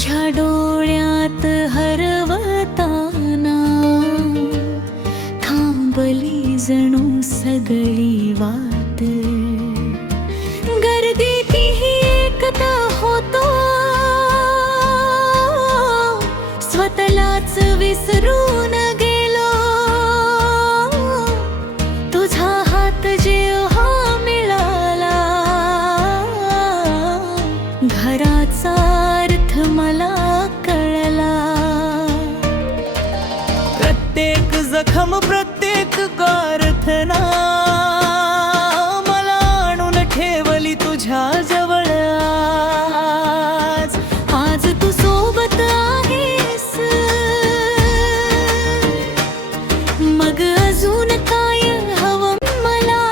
तुझ्या डोळ्यात हरवताना थांबली जणू सगळी वाट। गर्दीतही एकता होतो, स्वतःलाच विसरून गेलो। तुझा हात जेव्हा मिळाला, घराचा अर्थ मला कळला। प्रत्येक जखम, प्रत्येक प्रार्थना मला आणून ठेवली तुझ्या जवळ। आज तू सोबत आहेस, मग अजून काय हवं मला?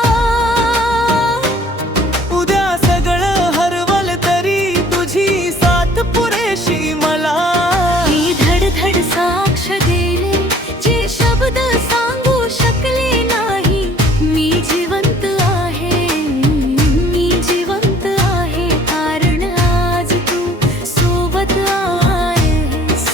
उद्या सगळं हरवल तरी तुझी साथ पुरेशी मला। ही धडधड साक्ष देणे जे शब्द सांगू शकले नाही। मी जिवंत आहे, मी जिवंत आहे, कारण आज तू सोबत आहेस।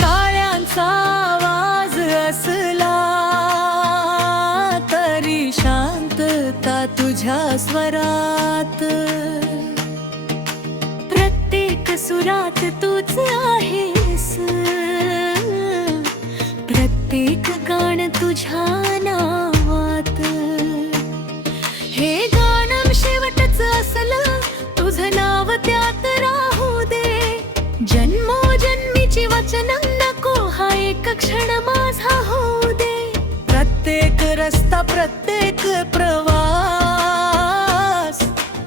टाळ्यांचा आवाज असला तरी शांतता तुझ्या स्वरात। प्रत्येक सुरात तूच आहेस, प्रत्येक गाणं तुझ्या नावात। हे गाणं शेवटच असलं, तुझं नाव त्यात राहू दे। जन्मोजन्मीची वचन नको, हा एक क्षण माझा होऊ दे। प्रत्येक रस्ता, प्रत्येक प्रवास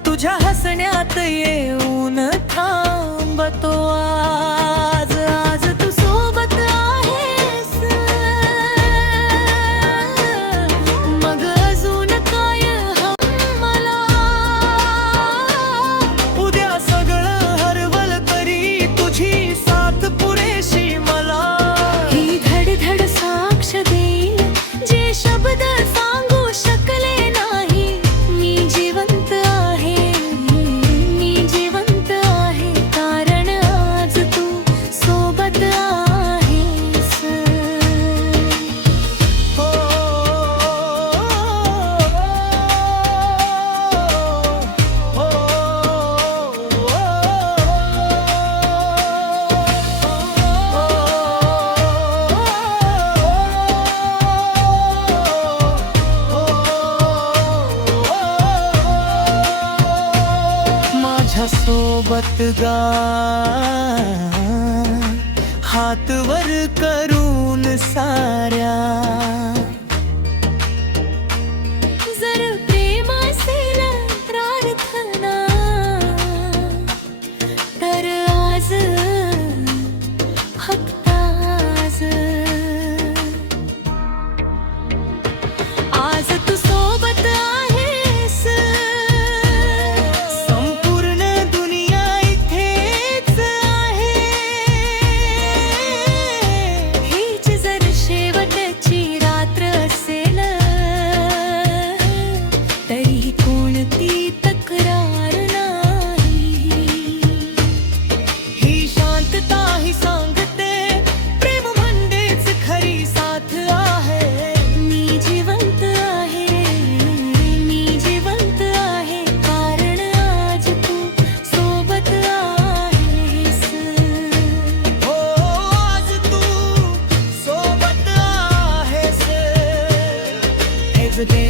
तुझ्या हसण्यात येऊन थांबतो आज। आज तू सोबत आहेस, मग अजून काय हवं मला? उद्या सगळं हरवल तरी तुझी साथ पुरेशी मला। ही धडधड साक्ष देईल जे शब्द सांगू शकले नाही। मी जिवंत आहे, मी जिवंत आहे, कारण आज तू सोबत आहेस। हो, हो, माझ्या सोबत गा, हात वर करून साऱ्या। जर प्रेम असेल प्रार्थना, तर आज फक्त आज। आज तू सोबत आहेस, संपूर्ण दुनिया इथेच आहे। हीच जर शेवटची रात्र असेल, तरी कोणती तक्रार नाही। ही शांतता ही सांगते, प्रेम म्हणजेच खरी साथ आहे। मी जिवंत आहे, मी जिवंत आहे, कारण आज तू सोबत आहेस। हो, आज तू सोबत आहेस। हेच ते